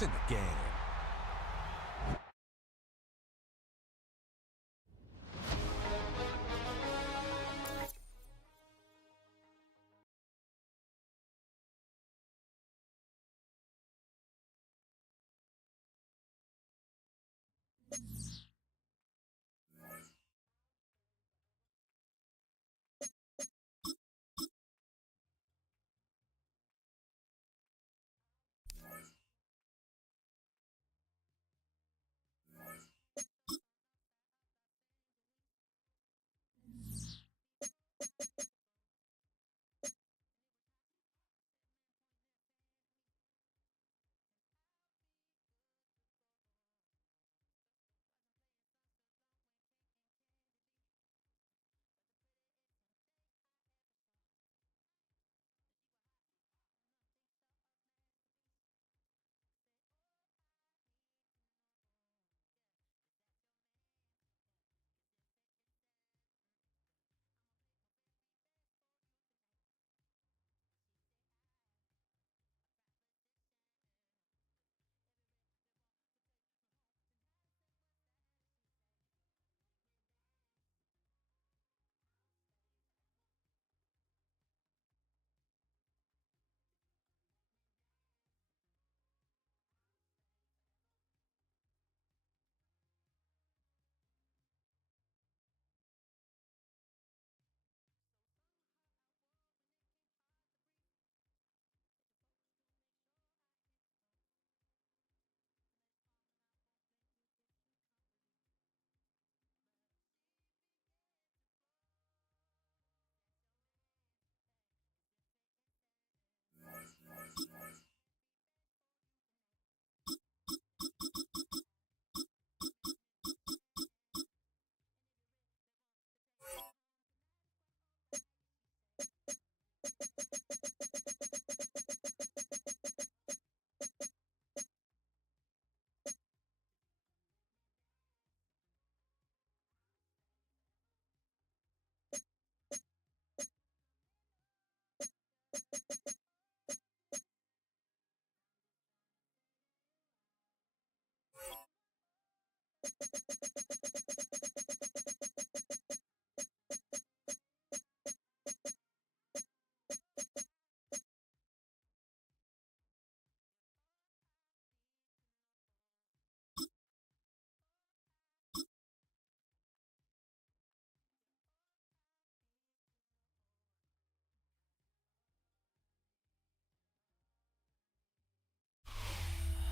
It's in the game.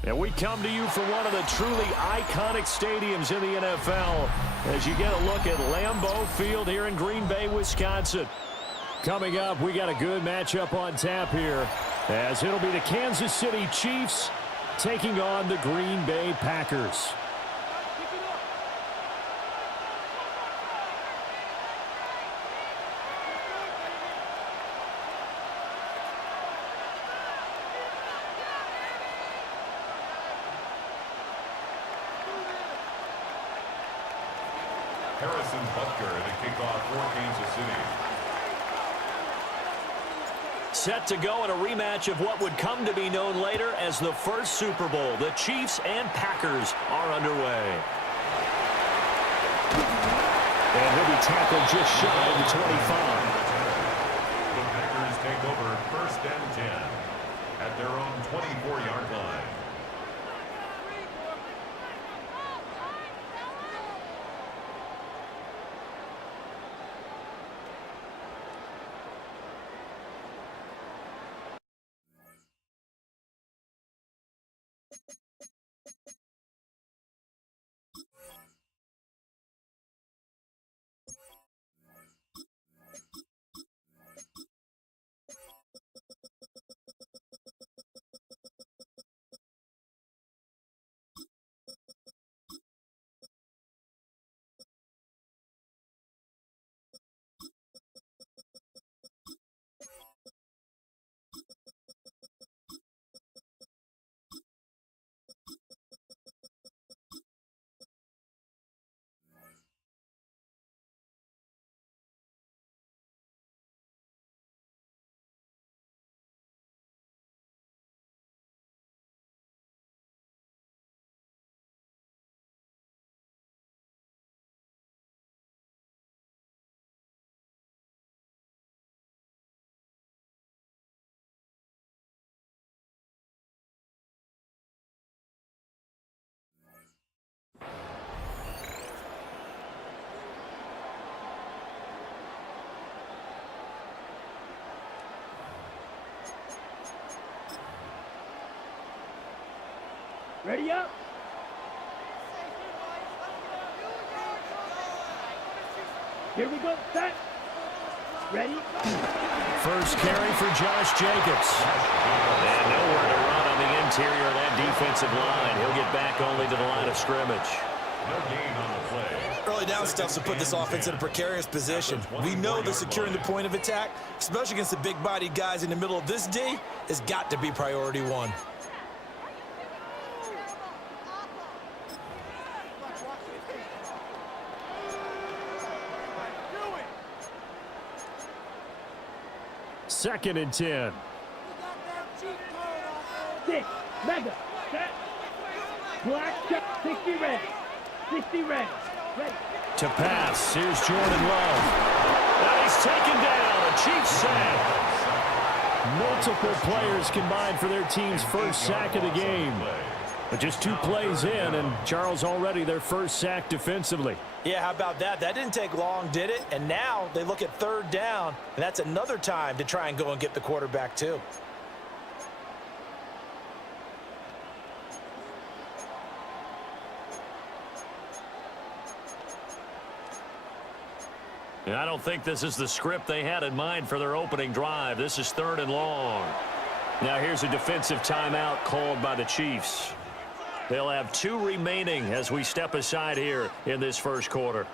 And we come to you from one of the truly iconic stadiums in the NFL as you get a look at Lambeau Field here in Green Bay, Wisconsin. Coming up, we got a good matchup on tap here as it'll be the Kansas City Chiefs taking on the Green Bay Packers. Harrison Butker to kick off for Kansas City. Set to go in a rematch of what would come to be known later as the first Super Bowl. The Chiefs and Packers are underway. And he'll be tackled just shy of the 25. The Packers take over 1st and 10 at their own 24-yard line. Ready up. Here we go. Set. Ready. First carry for Josh Jacobs. And nowhere to run on the interior of that defensive line. He'll get back only to the line of scrimmage. No gain on the play. Early down stuff to put this offense in a precarious position. We know that securing the point of attack, especially against the big-bodied guys in the middle of this D, has got to be priority one. Second and 10. Six. Mega. Set. Black. 60 red. 60 red. Ready. To pass. Here's Jordan Love. And he's taken down. A Chiefs sack. Multiple players combined for their team's first sack of the game. But just 2 plays in, and Charles already their first sack defensively. Yeah, how about that? That didn't take long, did it? And now they look at third down, and that's another time to try and go and get the quarterback too. And I don't think this is the script they had in mind for their opening drive. This is 3rd and long. Now here's a defensive timeout called by the Chiefs. They'll have 2 remaining as we step aside here in this first quarter.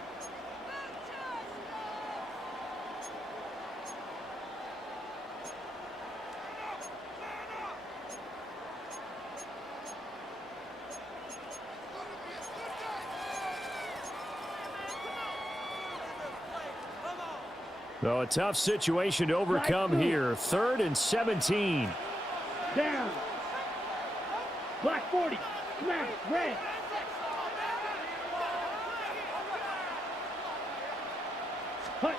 So a tough situation to overcome here. 3rd and 17. Down. Black 40. Smash. Red. Hut.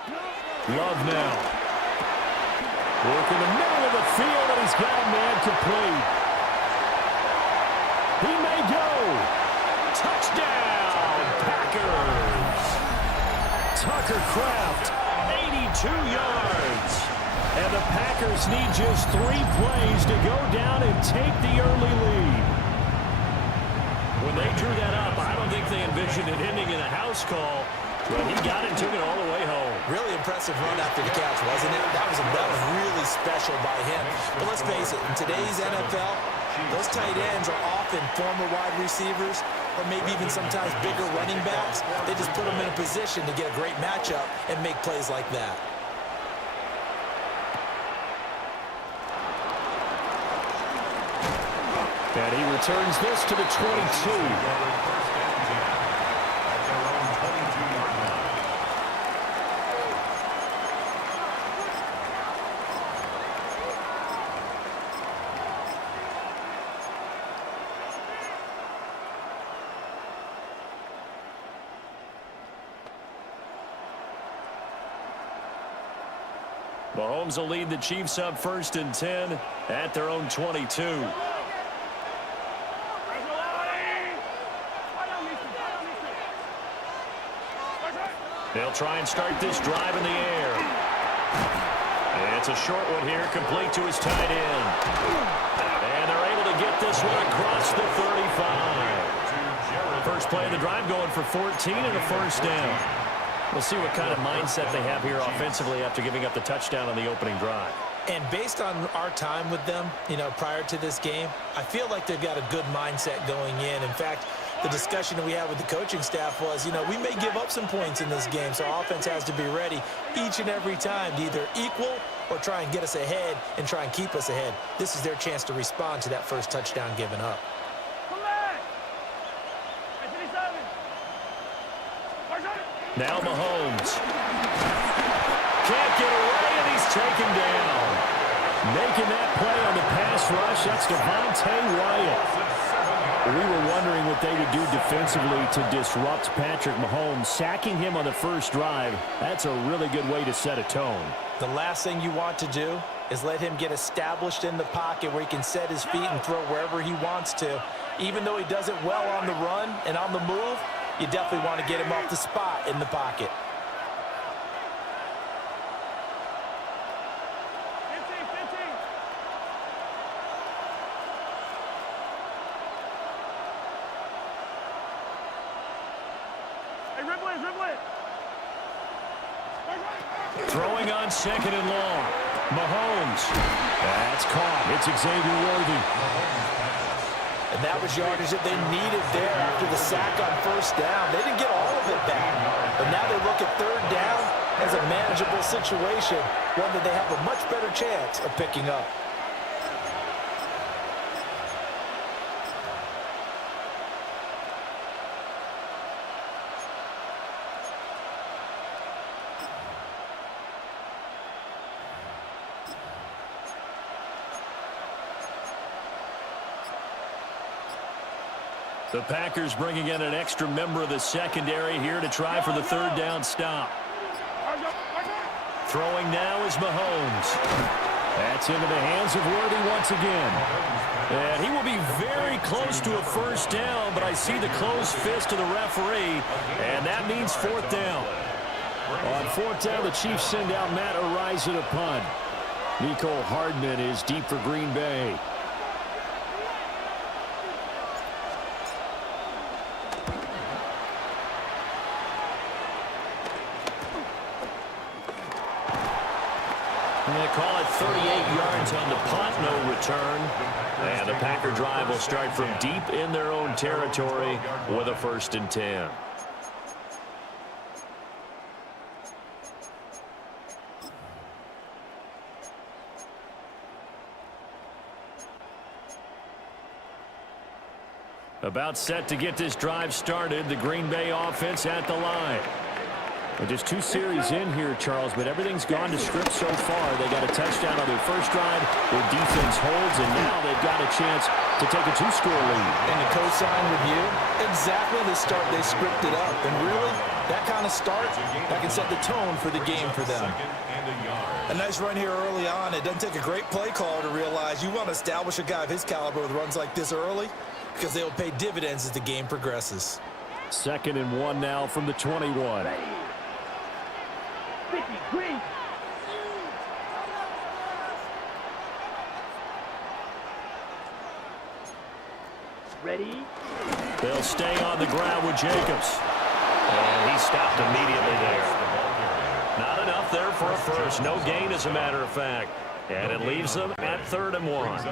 Love now. Work in the middle of the field, and he's got a man complete. He may go. Touchdown, Packers. Tucker Kraft, 82 yards. And the Packers need just 3 plays to go down and take the early lead. When they drew that up, I don't think they envisioned it ending in a house call. But he got it and took it all the way home. Really impressive run after the catch, wasn't it? That was really special by him. But let's face it, in today's NFL, those tight ends are often former wide receivers or maybe even sometimes bigger running backs. They just put them in a position to get a great matchup and make plays like that. And he returns this to the 22. Mahomes will lead the Chiefs up 1st and 10 at their own 22. They'll try and start this drive in the air. And it's a short one here, complete to his tight end. And they're able to get this one across the 35. First play of the drive going for 14 and a first down. We'll see what kind of mindset they have here offensively after giving up the touchdown on the opening drive. And based on our time with them, prior to this game, I feel like they've got a good mindset going in. In fact, the discussion that we had with the coaching staff was, we may give up some points in this game, so our offense has to be ready each and every time to either equal or try and get us ahead and try and keep us ahead. This is their chance to respond to that first touchdown given up. Now Mahomes. Can't get away, and he's taken down. Making that play on the pass rush, that's Devontae Wyatt. We were wondering what they would do defensively to disrupt Patrick Mahomes. Sacking him on the first drive, that's a really good way to set a tone. The last thing you want to do is let him get established in the pocket where he can set his feet and throw wherever he wants to. Even though he does it well on the run and on the move, you definitely want to get him off the spot in the pocket. Throwing on second and long. Mahomes. That's caught. It's Xavier Worthy. And that was yardage that they needed there after the sack on first down. They didn't get all of it back. But now they look at third down as a manageable situation, one that they have a much better chance of picking up. The Packers bringing in an extra member of the secondary here to try for the third down stop. Throwing now is Mahomes. That's into the hands of Worthy once again. And he will be very close to a first down, but I see the closed fist of the referee, and that means fourth down. On fourth down, the Chiefs send out Matt Araiza to punt. Mecole Hardman is deep for Green Bay. And they call it 38 yards on the punt, no return. And the Packer drive will start from deep in their own territory with a 1st and 10. About set to get this drive started, the Green Bay offense at the line. Well, just 2 series in here, Charles, but everything's gone to script so far. They got a touchdown on their first drive. Their defense holds, and now they've got a chance to take a 2-score lead. And to co-sign with you, exactly the start they scripted up. And really, that kind of start, that can set the tone for the game for them. A nice run here early on. It doesn't take a great play caller to realize you want to establish a guy of his caliber with runs like this early, because they will pay dividends as the game progresses. 2nd and 1 now from the 21. Green. Ready? They'll stay on the ground with Jacobs. And he stopped immediately there. Not enough there for a first. No gain, as a matter of fact. And it leaves them at 3rd and 1.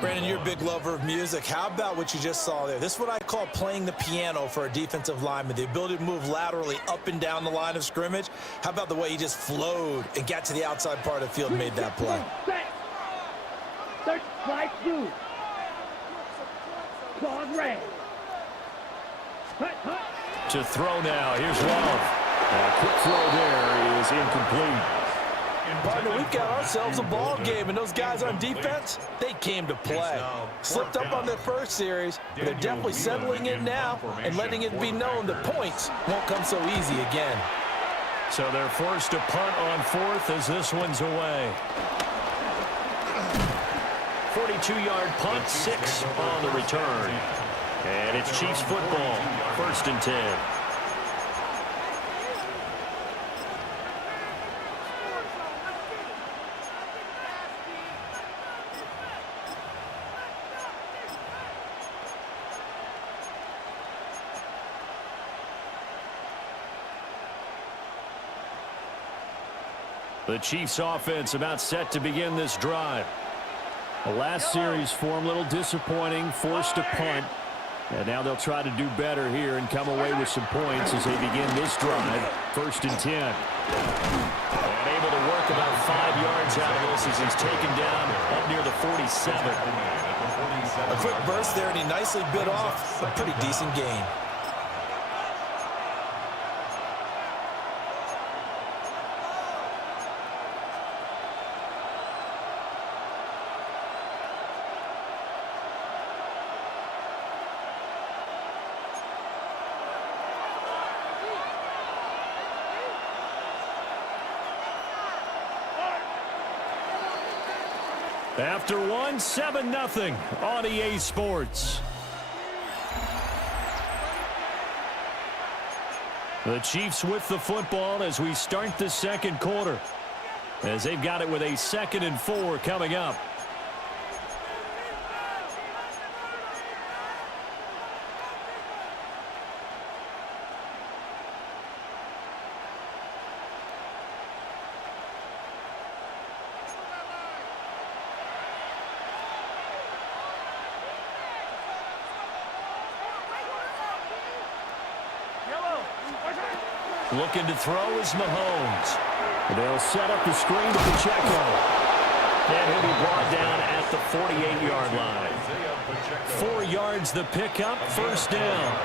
Brandon, you're a big lover of music. How about what you just saw there? This is what I call playing the piano for a defensive lineman. The ability to move laterally up and down the line of scrimmage. How about the way he just flowed and got to the outside part of the field and made that play? Third slide through. Claws red. To throw now. Here's Love. A quick throw there is incomplete. Partner, we've got ourselves a ball game, and those guys on defense, they came to play. Slipped up on their first series, but they're definitely settling in now and letting it be known that points won't come so easy again. So they're forced to punt on 4th as this one's away. 42-yard punt, 6 on the return. And it's Chiefs football, 1st and 10. The Chiefs offense about set to begin this drive. The last series for them, a little disappointing, forced to punt. And now they'll try to do better here and come away with some points as they begin this drive. 1st and 10. And able to work about 5 yards out of this as he's taken down up near the 47. A quick burst there, and he nicely bit off a pretty decent gain. After 1, 7-0 on EA Sports. The Chiefs with the football as we start the 2nd quarter, as they've got it with a 2nd and 4 coming up. Looking to throw is Mahomes. They'll set up the screen to Pacheco. And he'll be brought down at the 48-yard line. 4 yards the pickup, first down.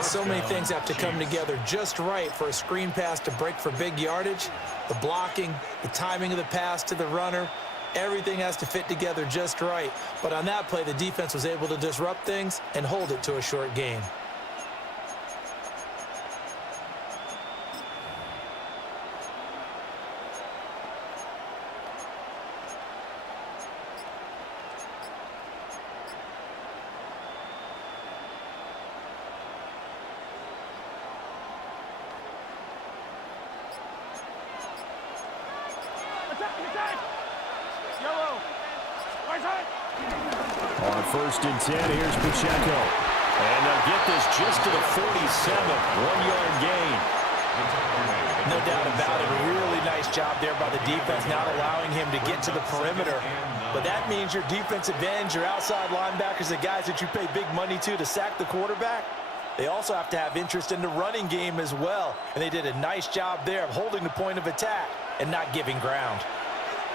So many things have to come together just right for a screen pass to break for big yardage. The blocking, the timing of the pass to the runner, everything has to fit together just right. But on that play, the defense was able to disrupt things and hold it to a short gain. On 1st and 10, here's Pacheco. And they'll get this just to the 47, 1-yard gain. No doubt about it. A really nice job there by the defense, not allowing him to get to the perimeter. But that means your defensive ends, your outside linebackers, the guys that you pay big money to sack the quarterback, they also have to have interest in the running game as well. And they did a nice job there of holding the point of attack and not giving ground.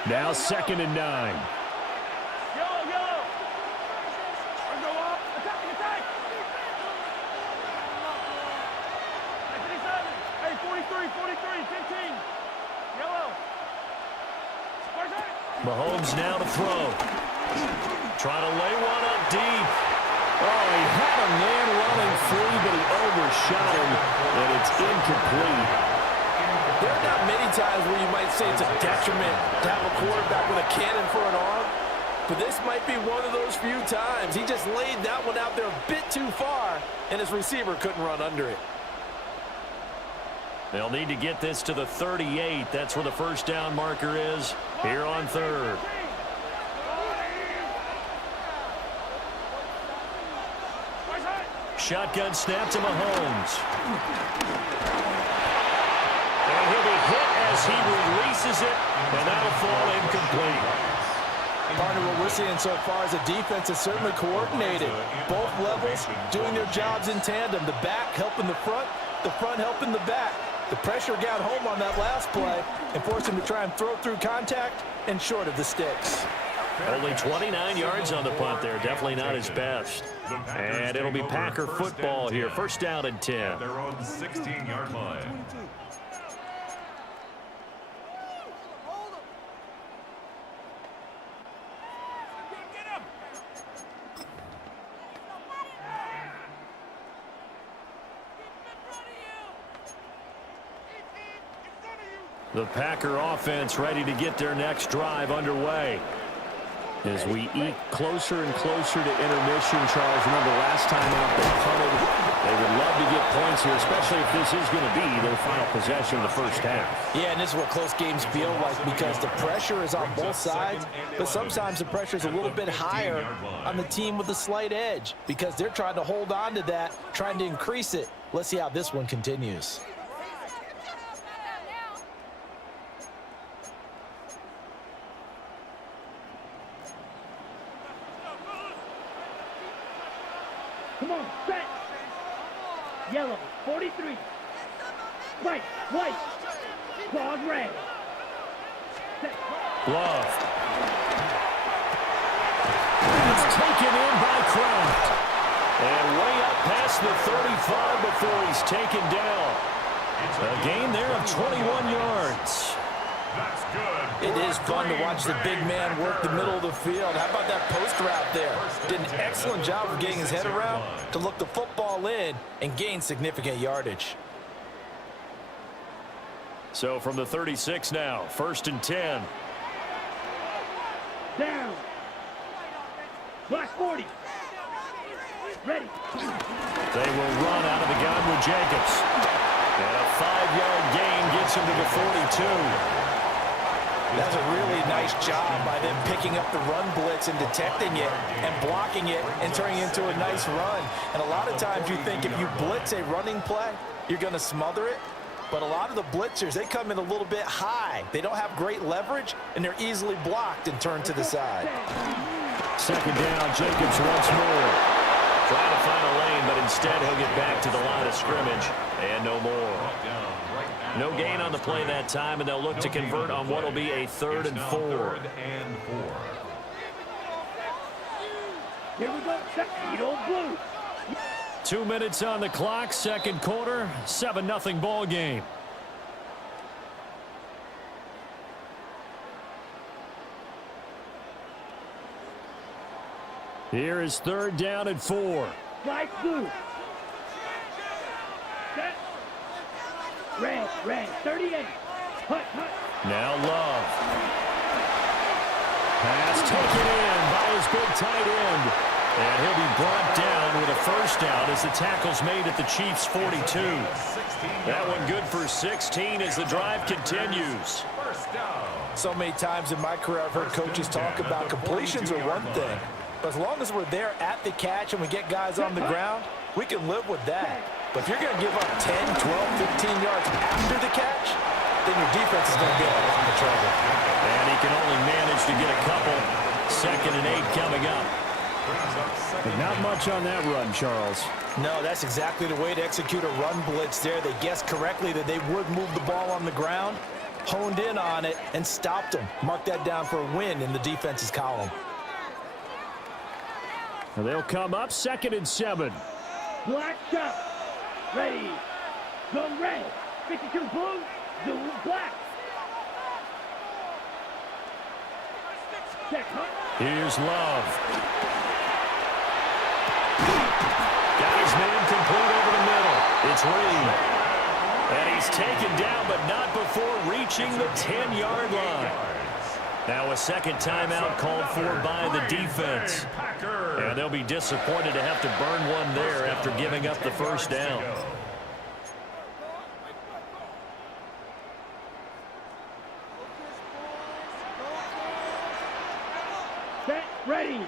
Now 2nd and 9. Mahomes now to throw. Trying to lay one up deep. Oh, he had a man running free, but he overshot him, and it's incomplete. There are not many times where you might say it's a detriment to have a quarterback with a cannon for an arm, but this might be one of those few times. He just laid that one out there a bit too far, and his receiver couldn't run under it. They'll need to get this to the 38. That's where the first down marker is here on 3rd. Shotgun snap to Mahomes. And he'll be hit as he releases it, and that'll fall incomplete. Partner, what we're seeing so far is a defense is certainly coordinated. Both levels doing their jobs in tandem. The back helping the front helping the back. The pressure got home on that last play and forced him to try and throw through contact and short of the sticks. Only 29 yards on the punt there. Definitely not his best. And it'll be Packer football here. First down and 10. Their own 16-yard line. The Packer offense ready to get their next drive underway. As we eke closer and closer to intermission, Charles, remember last time out they punted. They would love to get points here, especially if this is going to be their final possession of the first half. Yeah, and this is what close games feel like because the pressure is on both sides, but sometimes the pressure is a little bit higher on the team with the slight edge because they're trying to hold on to that, trying to increase it. Let's see how this one continues. Come on, set. Yellow, 43. White, claws red. Set. Love. It's taken in by Kraft. And way up past the 35 before he's taken down. A gain there of 21 yards. That's good. It is fun to watch the big man work the middle of the field. How about that post route there? Did an excellent job of getting his head around to look the football in and gain significant yardage. So from the 36 now, 1st and 10. Down. Black 40. Ready. They will run out of the gun with Jacobs. And a 5-yard gain gets him to the 42. That's a really nice job by them picking up the run blitz and detecting it and blocking it and turning it into a nice run. And a lot of times you think if you blitz a running play, you're going to smother it. But a lot of the blitzers, they come in a little bit high. They don't have great leverage, and they're easily blocked and turned to the side. 2nd down, Jacobs once more. Trying to find a lane, but Instead, he'll get back to the line of scrimmage, and no more. No gain on the play that time, and they'll look to convert on what will be a 3rd and 4. Here we go. Eat old blue. 2 minutes on the clock, second quarter, 7-0 ball game. Here is 3rd down and 4. Fly blue. Set. Red, 38. Hut. Now Love. Pass taken in by his big tight end. And he'll be brought down with a first down as the tackle's made at the Chiefs' 42. That one good for 16 as the drive continues. So many times in my career I've heard coaches talk about completions are one thing. But as long as we're there at the catch and we get guys on the ground, we can live with that. But if you're going to give up 10, 12, 15 yards after the catch, then your defense is going to be in a lot of trouble. And he can only manage to get a couple. 2nd and 8 coming up. But not much on that run, Charles. No, that's exactly the way to execute a run blitz there. They guessed correctly that they would move the ball on the ground, honed in on it, and stopped them. Mark that down for a win in the defense's column. And they'll come up 2nd and 7. Black shot. Ready. Go red. 52 blue. Blue black. Check, huh? Here's Love. Got his man complete over the middle. It's Reed. And he's taken down, but not before reaching the 10-yard line. Now a second timeout called for by the defense. And they'll be disappointed to have to burn one there after giving up the first down. Set, ready.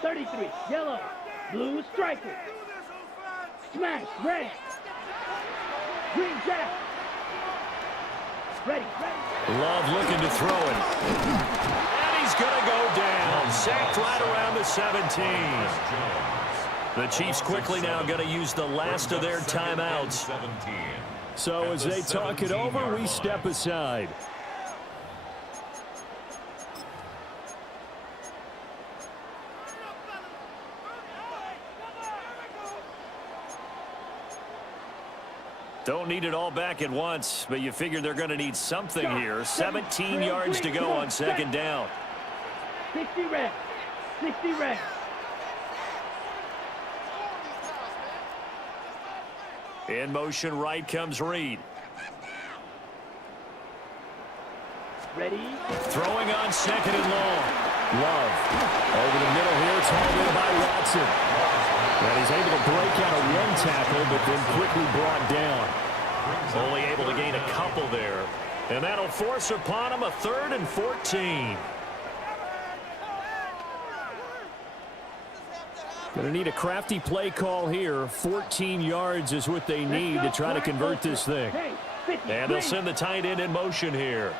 33, yellow. Blue striker. Smash, red. Green jack. Ready. Love looking to throw it. And he's going to go down. Sacked right around the 17. The Chiefs quickly now going to use the last of their timeouts. So as they talk it over, we step aside. Don't need it all back at once, but you figure they're going to need something here. 17 yards to go on 2nd down. 60 red. 60 red. In motion right comes Reed. Ready. Throwing on 2nd and long. Love. Over the middle here. It's hauled in by Watson. And he's able to break out of one tackle, but then quickly brought down. Only able to gain a couple there. And that'll force upon him a 3rd and 14. Going to need a crafty play call here. 14 yards is what they need to try to convert this thing. And they'll send the tight end in motion here.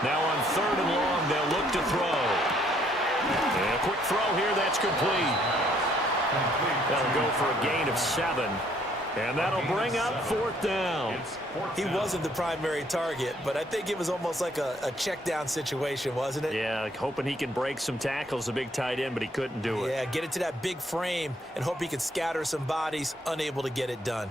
Now on 3rd and long, they'll look to throw. And a quick throw here, that's complete. That'll go for a gain of 7. And that'll bring up 4th down. He wasn't the primary target, but I think it was almost like a check down situation, wasn't it? Yeah, like hoping he can break some tackles, a big tight end, but he couldn't do it. Yeah, get it to that big frame and hope he can scatter some bodies, unable to get it done.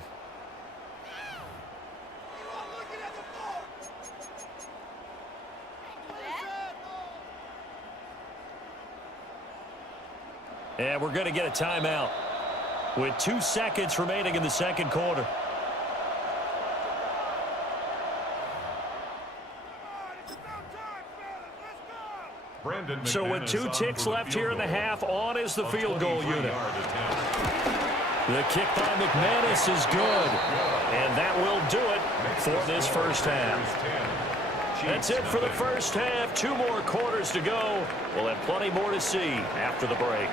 And we're going to get a timeout with 2 seconds remaining in the 2nd quarter. So with 2 ticks left here in the half, on is the field goal unit. The kick by McManus is good. And that will do it for this first half. That's it for the first half. 2 more quarters to go. We'll have plenty more to see after the break.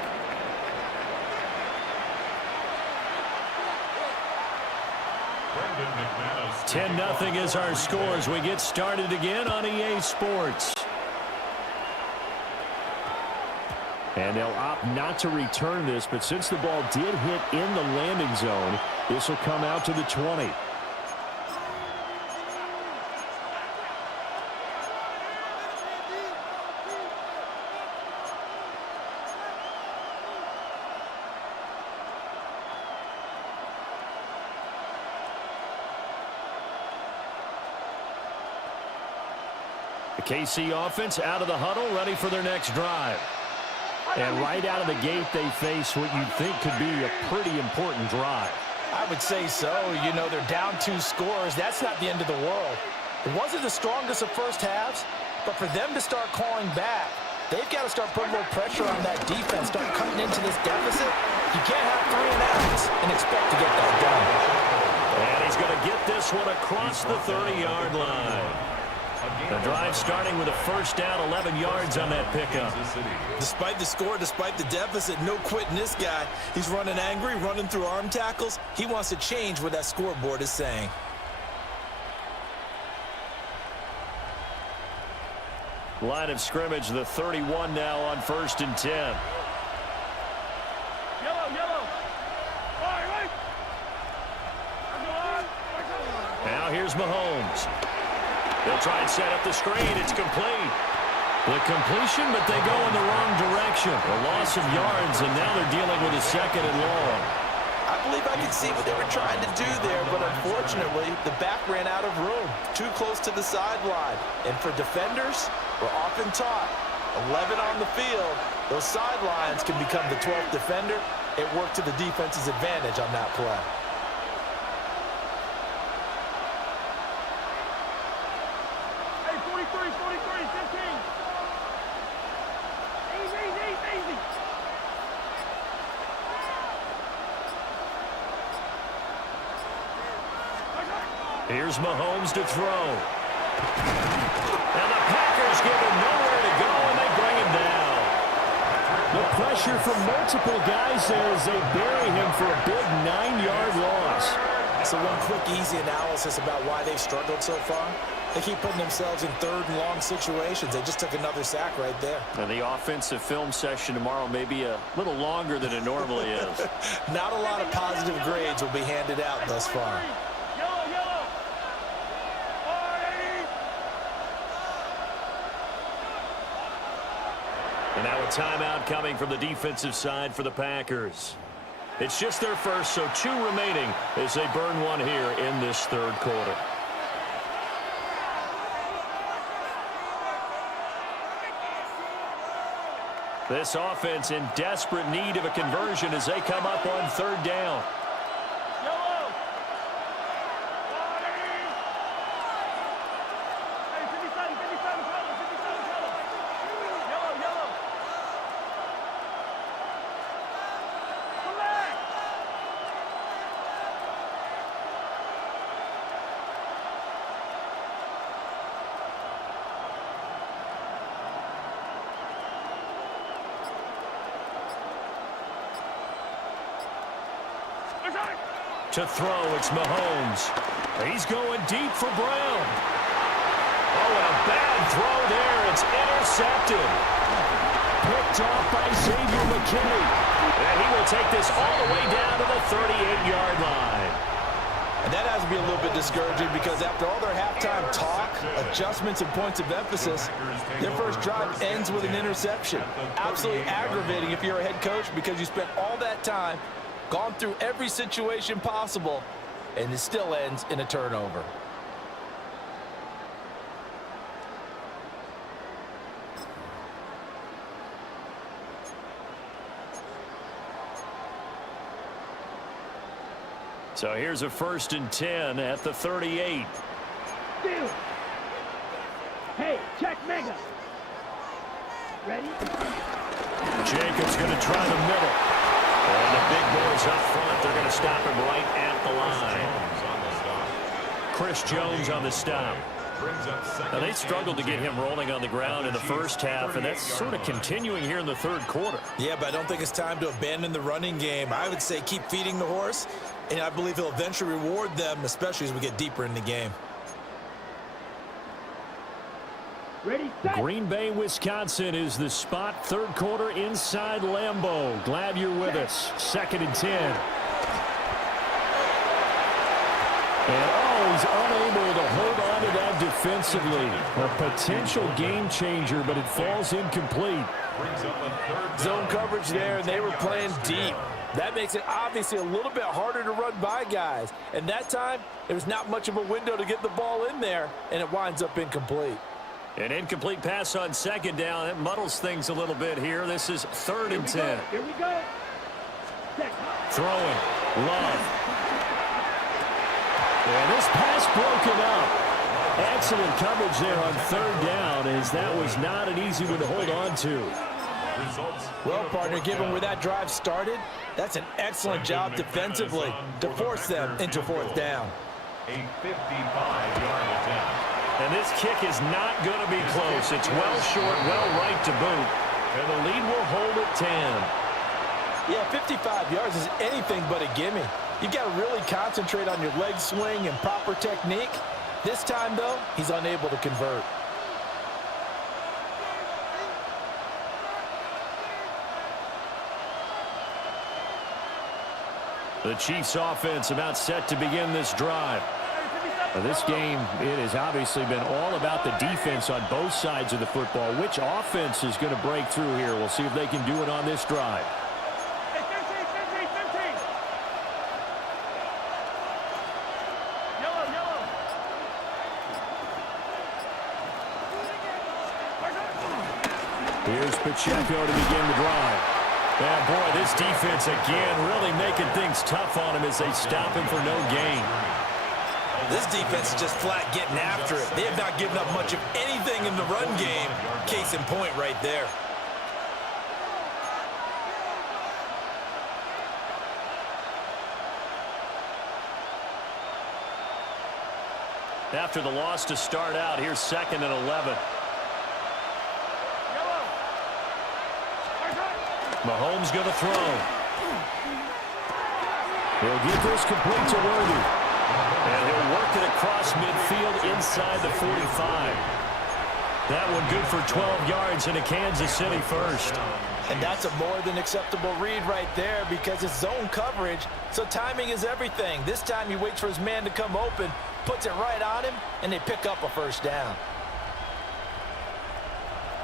10-0 is our score as we get started again on EA Sports. And they'll opt not to return this, but since the ball did hit in the landing zone, this will come out to the 20. The KC offense out of the huddle, ready for their next drive. And right out of the gate, they face what you'd think could be a pretty important drive. I would say so. You know, they're down 2 scores. That's not the end of the world. It wasn't the strongest of first halves, but for them to start calling back, they've got to start putting a little pressure on that defense, start cutting into this deficit. You can't have 3 and outs and expect to get that done. And he's going to get this one across the 30-yard line. The drive starting with a first down, 11 yards on that pickup. Despite the score, despite the deficit, no quitting this guy. He's running angry, running through arm tackles. He wants to change what that scoreboard is saying. Line of scrimmage, the 31 now on 1st and 10. Yellow. Right. Now here's Mahomes. They'll try and set up the screen. It's complete. The completion, but they go in the wrong direction. A loss of yards, and now they're dealing with a 2nd and long. I believe I could see what they were trying to do there, but unfortunately, the back ran out of room. Too close to the sideline. And for defenders, we're often taught, 11 on the field, those sidelines can become the 12th defender. It worked to the defense's advantage on that play. Here's Mahomes to throw. And the Packers give him nowhere to go, and they bring him down. The pressure from multiple guys there as they bury him for a big 9-yard loss. So one quick, easy analysis about why they've struggled so far. They keep putting themselves in 3rd and long situations. They just took another sack right there. And the offensive film session tomorrow may be a little longer than it normally is. Not a lot of positive grades will be handed out thus far. And now a timeout coming from the defensive side for the Packers. It's just their first, so 2 remaining as they burn one here in this 3rd quarter. This offense in desperate need of a conversion as they come up on 3rd down. To throw, it's Mahomes. He's going deep for Brown. Oh, and a bad throw there. It's intercepted. Picked off by Xavier McKinney. And he will take this all the way down to the 38-yard line. And that has to be a little bit discouraging because after all their halftime talk, adjustments, and points of emphasis, their first drive ends with an interception. Absolutely aggravating if you're a head coach because you spent all that time, gone through every situation possible, and it still ends in a turnover. So here's a 1st and 10 at the 38. Deal. Hey, check mega. Ready? Jacobs going to try the middle. And the big boys up front, they're going to stop him right at the line. Chris Jones on the stop. Now, they struggled to get him rolling on the ground in the first half, and that's sort of continuing here in the 3rd quarter. Yeah, but I don't think it's time to abandon the running game. I would say keep feeding the horse, and I believe he'll eventually reward them, especially as we get deeper in the game. Ready, set. Green Bay, Wisconsin is the spot. Third quarter inside Lambeau. Glad you're with us. 2nd and 10. And, he's unable to hold on to that defensively. A potential game changer, but it falls incomplete. Zone coverage there, and they were playing deep. That makes it obviously a little bit harder to run by guys. And that time, there's not much of a window to get the ball in there, and it winds up incomplete. An incomplete pass on 2nd down. It muddles things a little bit here. This is 3rd and 10. Here we go. Throwing. Love. And this pass broken up. Excellent coverage there on 3rd down, as that was not an easy one to hold on to. Well, partner, given where that drive started, that's an excellent job defensively to force them into 4th down. A 55-yard attempt. And this kick is not going to be close. It's well short, well right to boot. And the lead will hold at 10. Yeah, 55 yards is anything but a gimme. You've got to really concentrate on your leg swing and proper technique. This time, though, he's unable to convert. The Chiefs offense about set to begin this drive. This game, it has obviously been all about the defense on both sides of the football. Which offense is going to break through here? We'll see if they can do it on this drive. Here's Pacheco to begin the drive. And boy, this defense again really making things tough on him as they stop him for no gain. This defense is just flat getting after it. They have not given up much of anything in the run game. Case in point right there. After the loss to start out, here's 2nd and 11. Mahomes going to throw. He'll get this complete to Worthy. And he'll work it across midfield inside the 45. That one good for 12 yards and a Kansas City first. And that's a more than acceptable read right there because it's zone coverage, so timing is everything. This time he waits for his man to come open, puts it right on him, and they pick up a first down.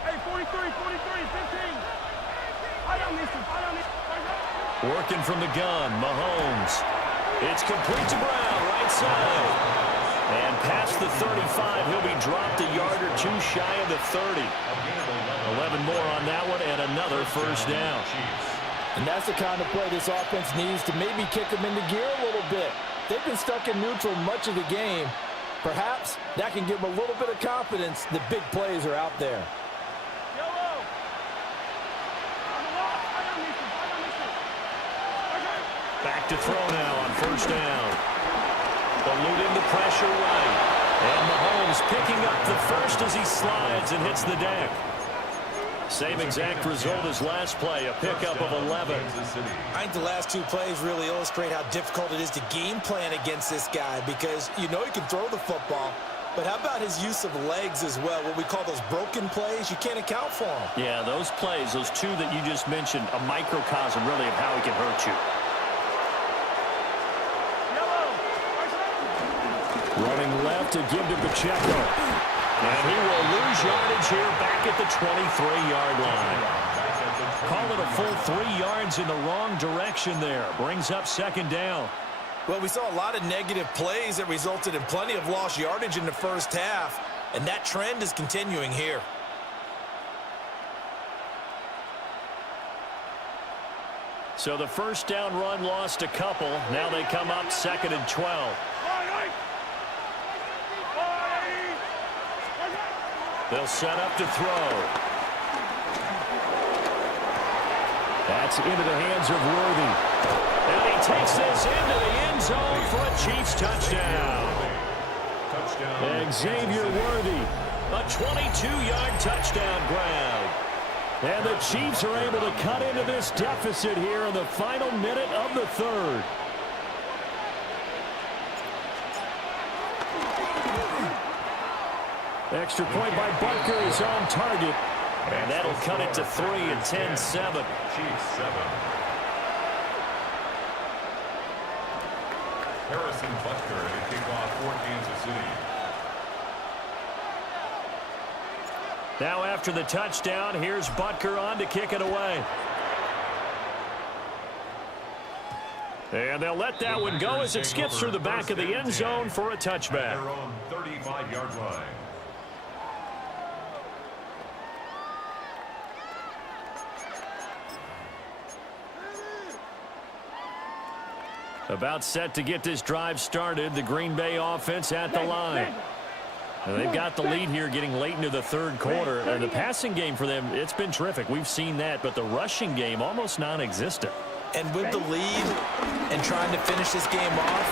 Hey, 43, 15. I don't miss him. Working from the gun, Mahomes. It's complete to Brown, right side. And past the 35, he'll be dropped a yard or two shy of the 30. 11 more on that one and another first down. And that's the kind of play this offense needs to maybe kick them into gear a little bit. They've been stuck in neutral much of the game. Perhaps that can give them a little bit of confidence that big plays are out there. Back to throw now on first down. Eluding the pressure right. And Mahomes picking up the first as he slides and hits the deck. Same exact result as last play, a pickup of 11. I think the last two plays really illustrate how difficult it is to game plan against this guy because you know he can throw the football, but how about his use of legs as well, what we call those broken plays? You can't account for them. Yeah, those plays, those two that you just mentioned, a microcosm really of how he can hurt you. Running left to give to Pacheco. And he will lose yardage here back at the 23-yard line. Call it a full 3 yards in the wrong direction there. Brings up second down. Well, we saw a lot of negative plays that resulted in plenty of lost yardage in the first half, and that trend is continuing here. So the first down run lost a couple. Now they come up 2nd and 12. They'll set up to throw. That's into the hands of Worthy. And he takes this into the end zone for a Chiefs touchdown. Xavier Worthy, a 22-yard touchdown grab. And the Chiefs are able to cut into this deficit here in the final minute of the third. Extra point by Butker is on target. And that'll cut it to 3 and 10-7. Chiefs 7. Harrison Butker to kick off for Kansas City. Now after the touchdown, here's Butker on to kick it away. And they'll let that one go as it skips through the back of the end zone for a touchback. Their own 35-yard line. About set to get this drive started, the Green Bay offense at the line. And they've got the lead here getting late into the third quarter. And the passing game for them, it's been terrific. We've seen that, but the rushing game almost non-existent. And with the lead and trying to finish this game off,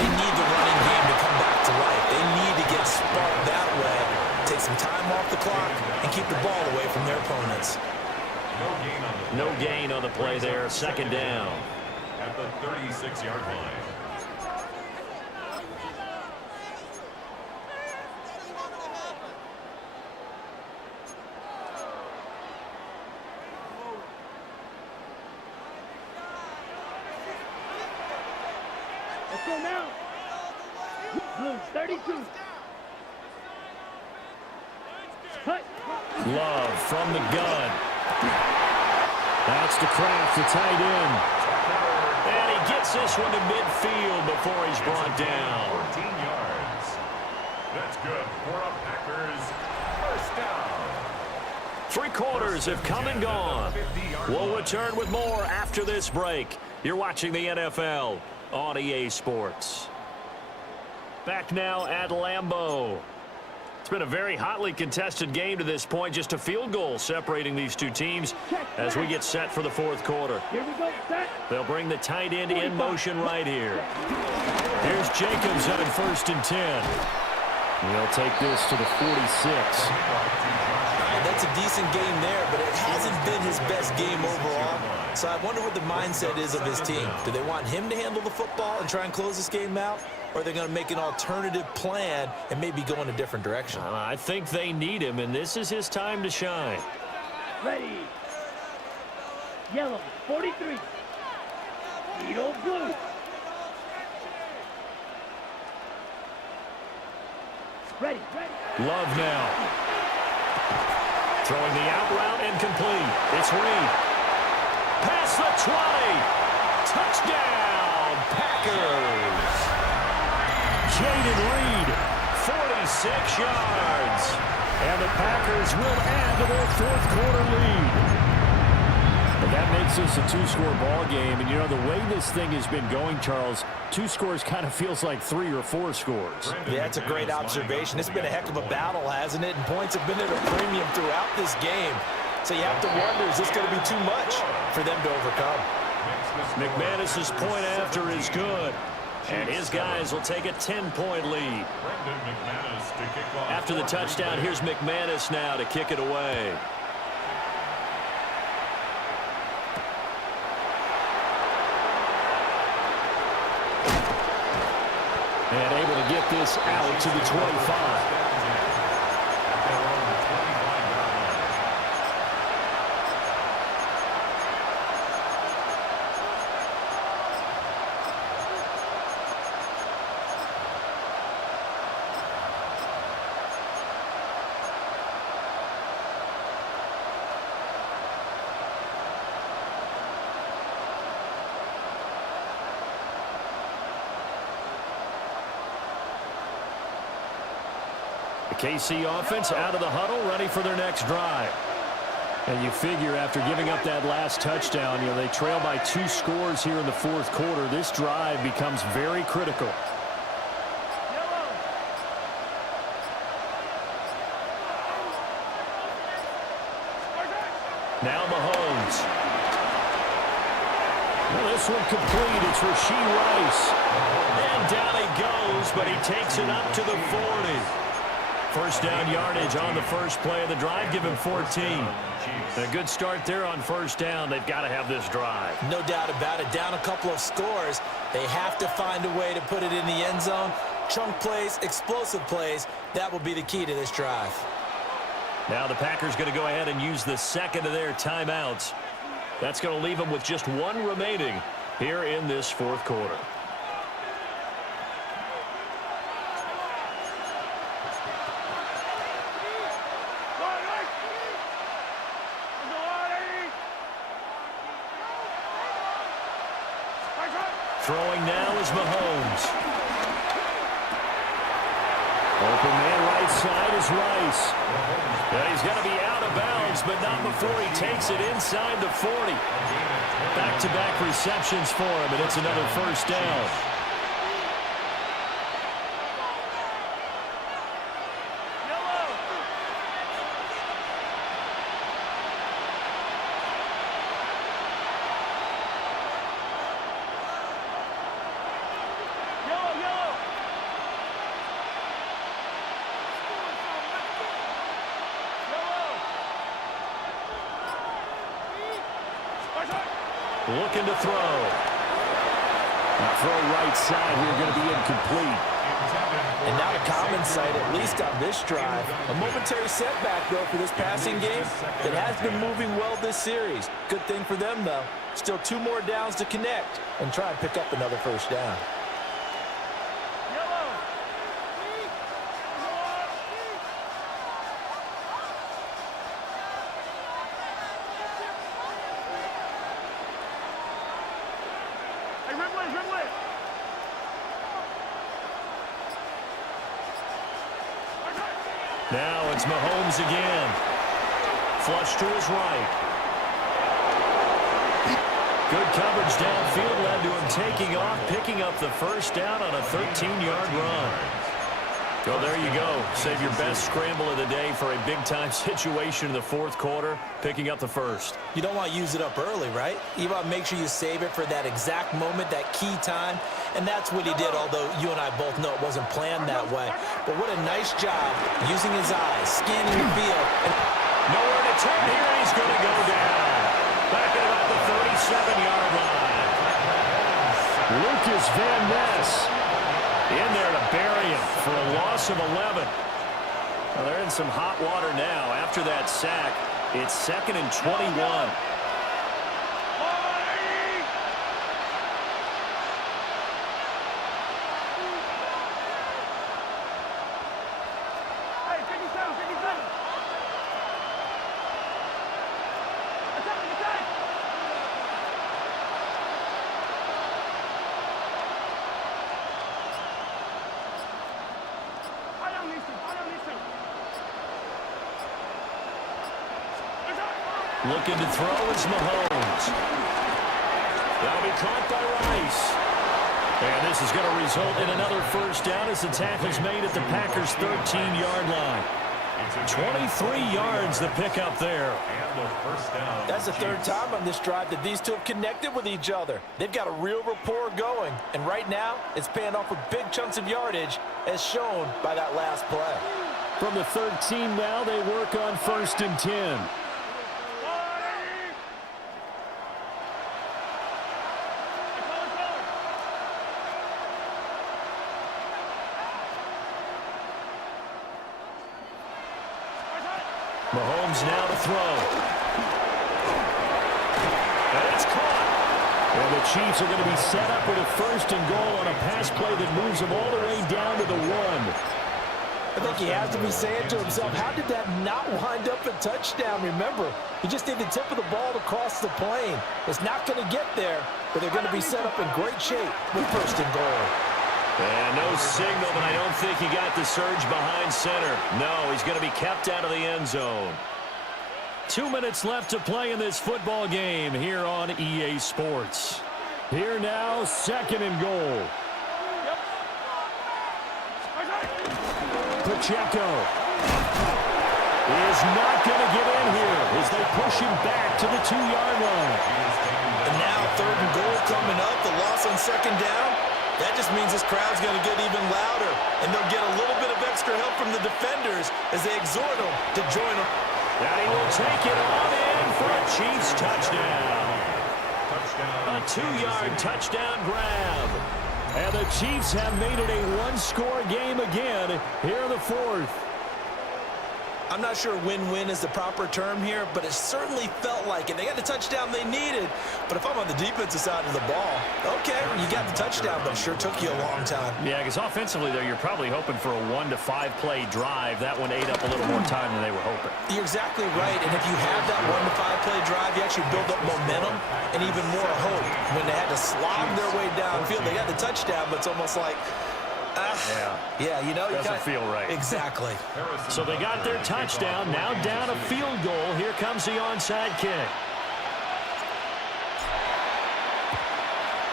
they need the running game to come back to life. They need to get sparked that way, take some time off the clock, and keep the ball away from their opponents. No gain on the play there. Second down. At the 36-yard line. Let's go now. Blues, 32. Cut. Love from the gun. That's to Kraft, the tight end. And he gets this one to midfield before he's brought down. 14 yards. That's good for a Packers first down. Three quarters have come and gone. We'll return with more after this break. You're watching the NFL on EA Sports. Back now at Lambeau. It's been a very hotly contested game to this point. Just a field goal separating these two teams as we get set for the fourth quarter. Here we go, set. They'll bring the tight end in motion right here. Here's Jacobs on 1st and 10. He'll take this to the 46. And that's a decent game there, but it hasn't been his best game overall. So I wonder what the mindset is of his team. Do they want him to handle the football and try and close this game out? Or are they going to make an alternative plan and maybe go in a different direction? I think they need him, and this is his time to shine. Ready. Yellow, 43. Needle blue. Ready. Love now. Throwing the out route and complete. It's Reed. Past the 20. Touchdown, Packers. Jaden Reed, 46 yards. And the Packers will add to their fourth quarter lead. And that makes this a two-score ball game. And, you know, the way this thing has been going, Charles, 2 scores kind of feels like 3 or 4 scores. Yeah, that's a great observation. It's been a heck of a battle, hasn't it? And points have been at a premium throughout this game. So you have to wonder, is this going to be too much for them to overcome? McManus's point after is good. And his guys will take a 10-point lead. After the touchdown, here's McManus now to kick it away. And able to get this out to the 25. KC offense out of the huddle, ready for their next drive. And you figure after giving up that last touchdown, you know, they trail by 2 scores here in the fourth quarter. This drive becomes very critical. Now Mahomes. Well, this one complete. It's Rashee Rice. And down he goes, but he takes it up to the 40. First down yardage on the first play of the drive. Give him 14. A good start there on first down. They've got to have this drive. No doubt about it. Down a couple of scores. They have to find a way to put it in the end zone. chunk plays, explosive plays. That will be the key to this drive. Now the Packers going to go ahead and use the second of their timeouts. That's going to leave them with just one remaining here in this fourth quarter. Throwing now is Mahomes. Open man right side is Rice. And he's going to be out of bounds, but not before he takes it inside the 40. Back-to-back receptions for him, and it's another first down. Looking to throw. Throw right side here, going to be incomplete. And not a common sight, at least on this drive. A momentary setback, though, for this passing game that has been moving well this series. Good thing for them, though. Still 2 more downs to connect and try and pick up another first down. Now it's Mahomes again. Flush to his right. Good coverage downfield led to him taking off, picking up the first down on a 13-yard run. Well, there you go. Save your best scramble of the day for a big-time situation in the fourth quarter, picking up the first. You don't want to use it up early, right? You want to make sure you save it for that exact moment, that key time. And that's what he did, although you and I both know it wasn't planned that way. But what a nice job using his eyes, scanning the field. Nowhere to turn here, and he's going to go down. Back at about the 37-yard line. Lucas Van Ness in there to bury him for a loss of 11. Well, they're in some hot water now. After that sack, it's 2nd and 21. Looking to throw is Mahomes. That'll be caught by Rice. And this is going to result in another first down as the tackle's made at the Packers' 13-yard line. 23 yards the pickup there. That's the third time on this drive that these two have connected with each other. They've got a real rapport going. And right now, it's paying off with big chunks of yardage, as shown by that last play. From the 13 now, they work on 1st and 10. Mahomes now to throw. And it's caught. And the Chiefs are going to be set up with a 1st and goal on a pass play that moves them all the way down to the 1. I think he has to be saying to himself, how did that not wind up a touchdown? Remember, he just did the tip of the ball to cross the plane. It's not going to get there, but they're going to be set up in great shape with 1st and goal. And no signal, but I don't think he got the surge behind center. No, he's going to be kept out of the end zone. 2 minutes left to play in this football game here on EA Sports. Here now, 2nd and goal. Pacheco is not going to get in here as they push him back to the 2-yard line. And now 3rd and goal coming up, the loss on 2nd down. That just means this crowd's going to get even louder, and they'll get a little bit of extra help from the defenders as they exhort them to join them. And he will take it on in for a Chiefs touchdown. A 2-yard touchdown grab. And the Chiefs have made it a one-score game again here in the fourth. I'm not sure win-win is the proper term here, but it certainly felt like it. They got the touchdown they needed, but if I'm on the defensive side of the ball, okay, you got the touchdown, but it sure took you a long time. Yeah, because offensively, though, you're probably hoping for a 1 to 5 play drive. That one ate up a little more time than they were hoping. You're exactly right, and if you have that 1 to 5 play drive, you actually build up momentum and even more hope. When they had to slog their way downfield, they got the touchdown, but it's almost like, yeah, you know, doesn't feel right. Exactly. So they got their touchdown. Now down a field goal. Here comes the onside kick.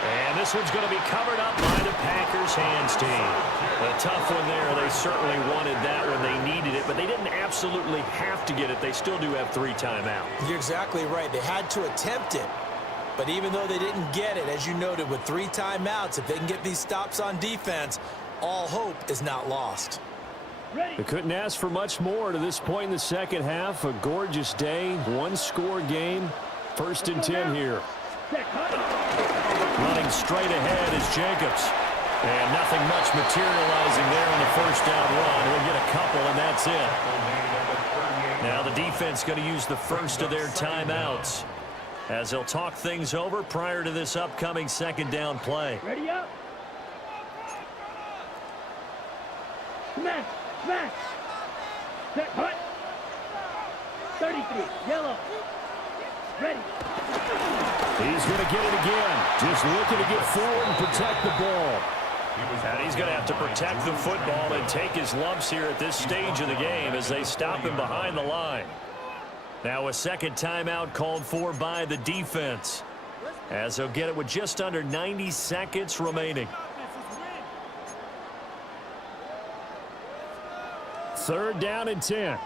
And this one's going to be covered up by the Packers hands team. A tough one there. They certainly wanted that when they needed it, but they didn't absolutely have to get it. They still do have 3 timeouts. You're exactly right. They had to attempt it. But even though they didn't get it, as you noted, with 3 timeouts, if they can get these stops on defense, all hope is not lost. They couldn't ask for much more to this point in the second half. A gorgeous day, one-score game. 1st and 10 here. Running straight ahead is Jacobs. And nothing much materializing there on the first down run. He'll get a couple, and that's it. Now the defense going to use the first of their timeouts as they'll talk things over prior to this upcoming second down play. Ready up. Smash, smash. Set, hut. 33, yellow. Ready. He's going to get it again. Just looking to get forward and protect the ball. And he's going to have to protect the football and take his lumps here at this stage of the game as they stop him behind the line. Now a second timeout called for by the defense as they'll get it with just under 90 seconds remaining. 3rd down and 10.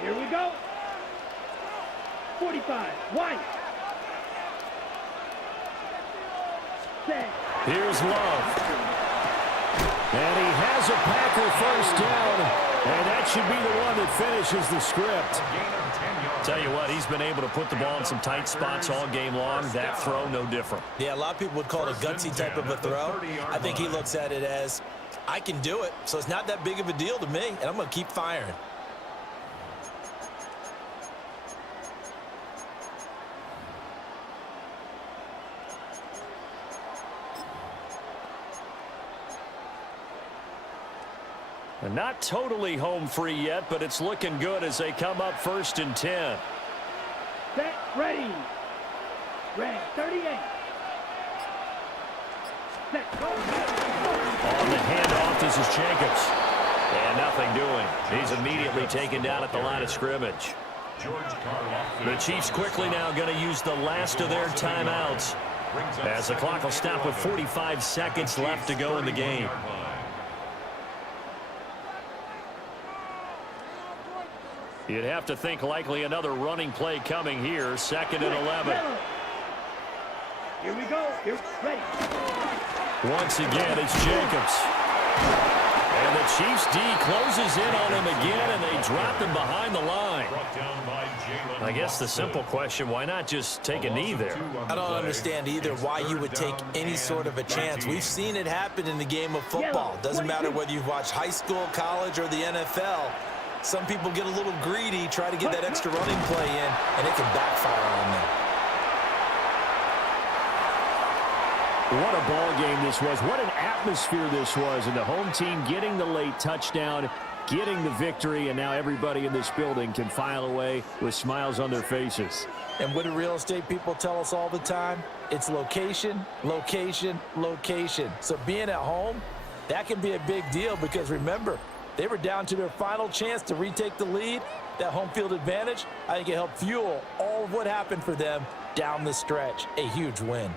Here we go. 45, White. Set. Here's Love. And he has a Packer first down. And that should be the one that finishes the script. Tell you what, he's been able to put the ball in some tight spots all game long. That throw, no different. Yeah, a lot of people would call it a gutsy type of a throw. I think he looks at it as, I can do it, so it's not that big of a deal to me, and I'm going to keep firing. And not totally home free yet, but it's looking good as they come up 1st and 10. Set, ready. Red, 38. Set, go. On the handoff, this is Jacobs. And nothing doing. He's immediately taken down at the line of scrimmage. The Chiefs quickly now going to use the last of their timeouts as the clock will stop with 45 seconds left to go in the game. You'd have to think likely another running play coming here. 2nd and 11. Here we go. Here, ready. Once again, it's Jacobs. And the Chiefs D closes in on him again, and they drop him behind the line. I guess the simple question, why not just take a knee there? I don't understand either why you would take any sort of a chance. We've seen it happen in the game of football. Doesn't matter whether you've watched high school, college, or the NFL. Some people get a little greedy, try to get that extra running play in, and it can backfire on them. What a ball game this was. What an atmosphere this was. And the home team getting the late touchdown, getting the victory, and now everybody in this building can file away with smiles on their faces. And what do real estate people tell us all the time? It's location, location, location. So being at home, that can be a big deal because remember, they were down to their final chance to retake the lead. That home field advantage, I think it helped fuel all of what happened for them down the stretch. A huge win.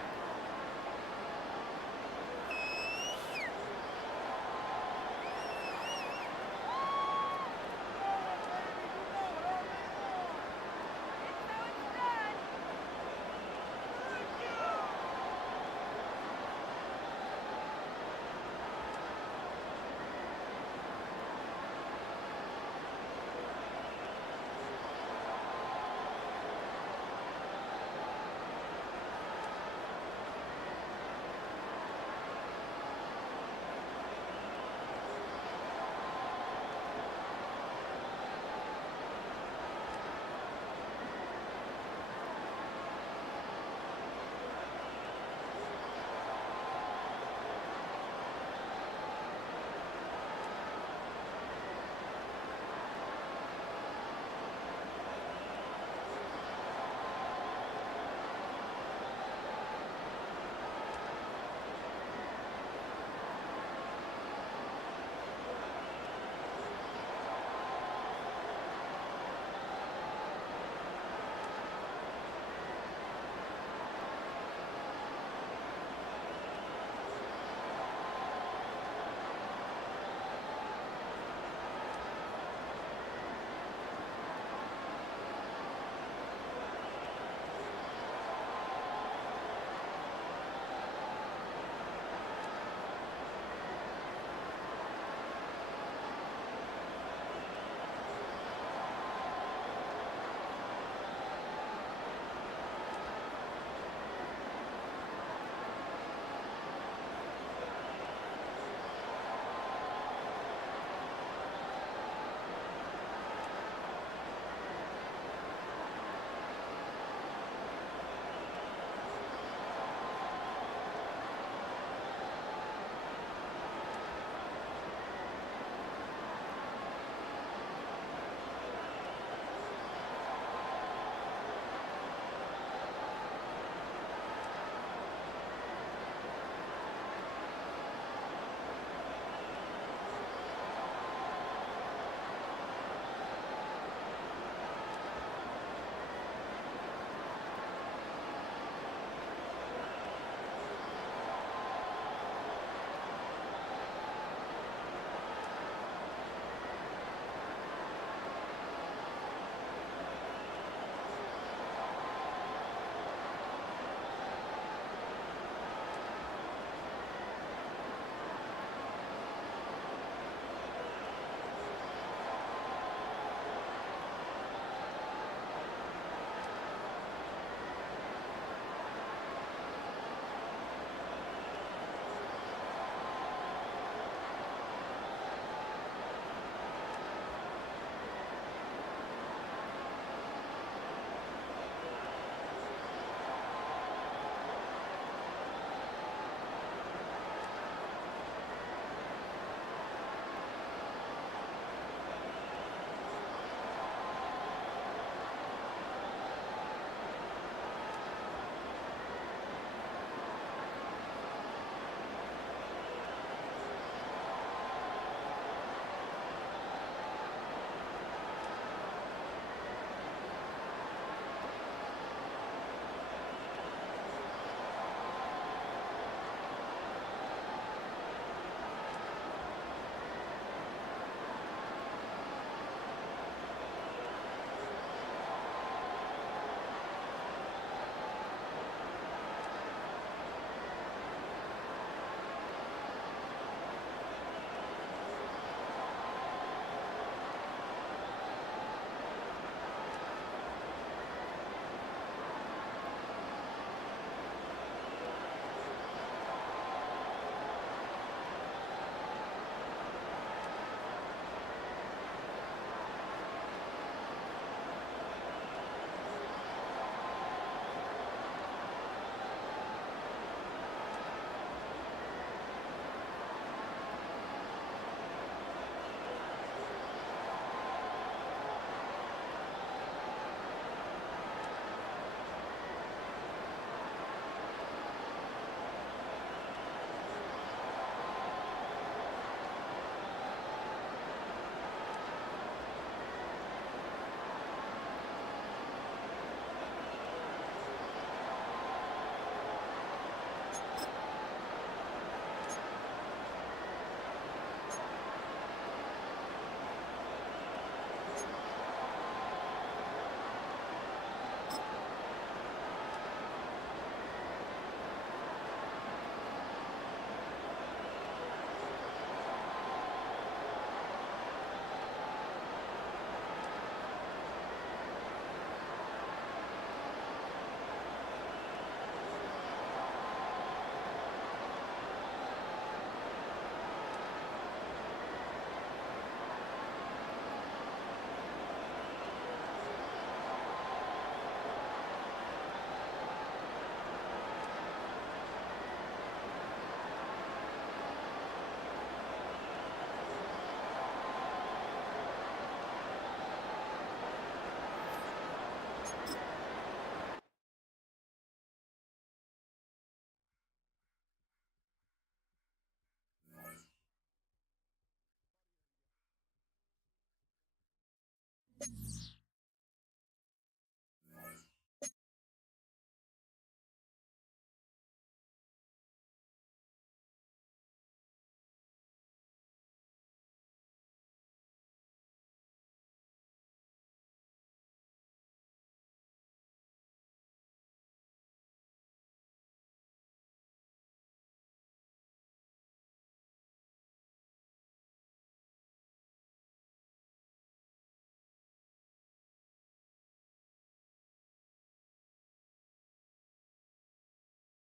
Thank you.